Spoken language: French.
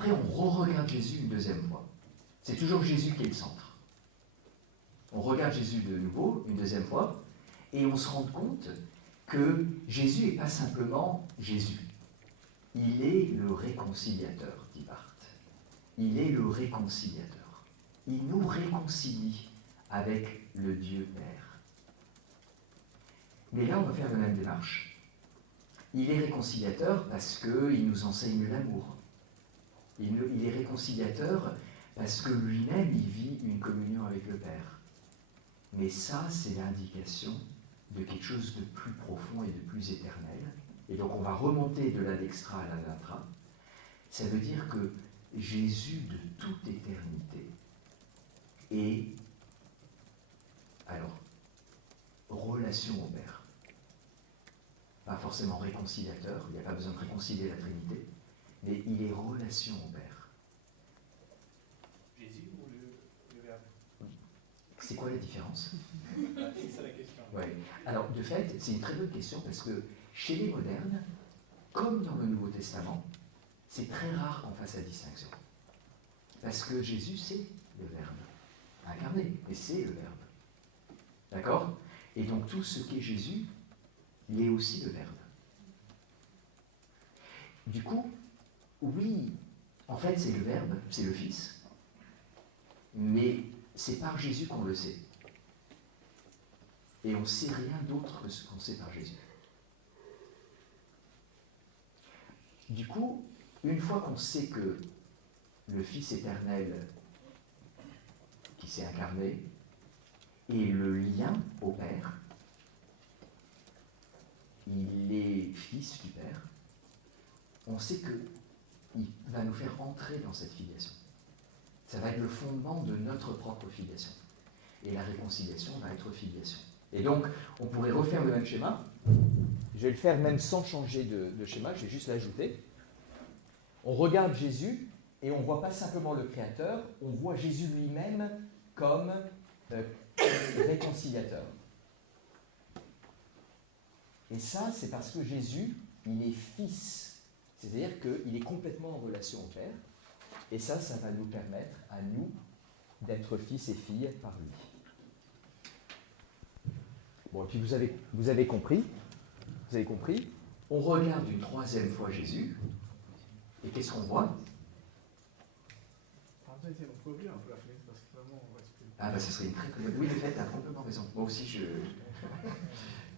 après, on re-regarde Jésus une deuxième fois. C'est toujours Jésus qui est le centre. On regarde Jésus de nouveau, une deuxième fois, et on se rend compte que Jésus n'est pas simplement Jésus. Il est le réconciliateur, dit Barth. Il est le réconciliateur. Il nous réconcilie avec le Dieu Père. Mais là, on va faire la même démarche. Il est réconciliateur parce qu'il nous enseigne l'amour. Il est réconciliateur parce que lui-même, il vit une communion avec le Père. Mais ça, c'est l'indication de quelque chose de plus profond et de plus éternel. Et donc, on va remonter de l'adextra à l'anatra. Ça veut dire que Jésus, de toute éternité, est, alors, relation au Père. Pas forcément réconciliateur, il n'y a pas besoin de réconcilier la Trinité, mais il est relation au Père. Jésus ou le Verbe? C'est quoi la différence? C'est ça la question. Ouais. Alors, de fait, c'est une très bonne question parce que chez les modernes, comme dans le Nouveau Testament, c'est très rare qu'on fasse la distinction. Parce que Jésus, c'est le Verbe incarné, et c'est le Verbe. D'accord? Et donc, tout ce qu'est Jésus, il est aussi le Verbe. Du coup, oui, en fait, c'est le Verbe, c'est le Fils, mais c'est par Jésus qu'on le sait. Et on ne sait rien d'autre que ce qu'on sait par Jésus. Du coup, une fois qu'on sait que le Fils éternel qui s'est incarné est le lien au Père, il est Fils du Père, on sait qu'il va nous faire entrer dans cette filiation. Ça va être le fondement de notre propre filiation. Et la réconciliation va être filiation. Et donc, on pourrait refaire le même schéma. Je vais le faire même sans changer de schéma, je vais juste l'ajouter. On regarde Jésus et on ne voit pas simplement le Créateur, on voit Jésus lui-même comme réconciliateur. Et ça, c'est parce que Jésus, il est fils. C'est-à-dire qu'il est complètement en relation au Père. Et ça va nous permettre à nous d'être fils et filles par lui. Bon, et puis vous avez compris. Vous avez compris. On regarde une troisième fois Jésus. Et qu'est-ce qu'on voit? On peut ouvrir un peu la fenêtre parce que vraiment on reste plus. Ah, bah, ça serait une très très bonne. Oui, de fait, tu as complètement raison. Moi aussi, je.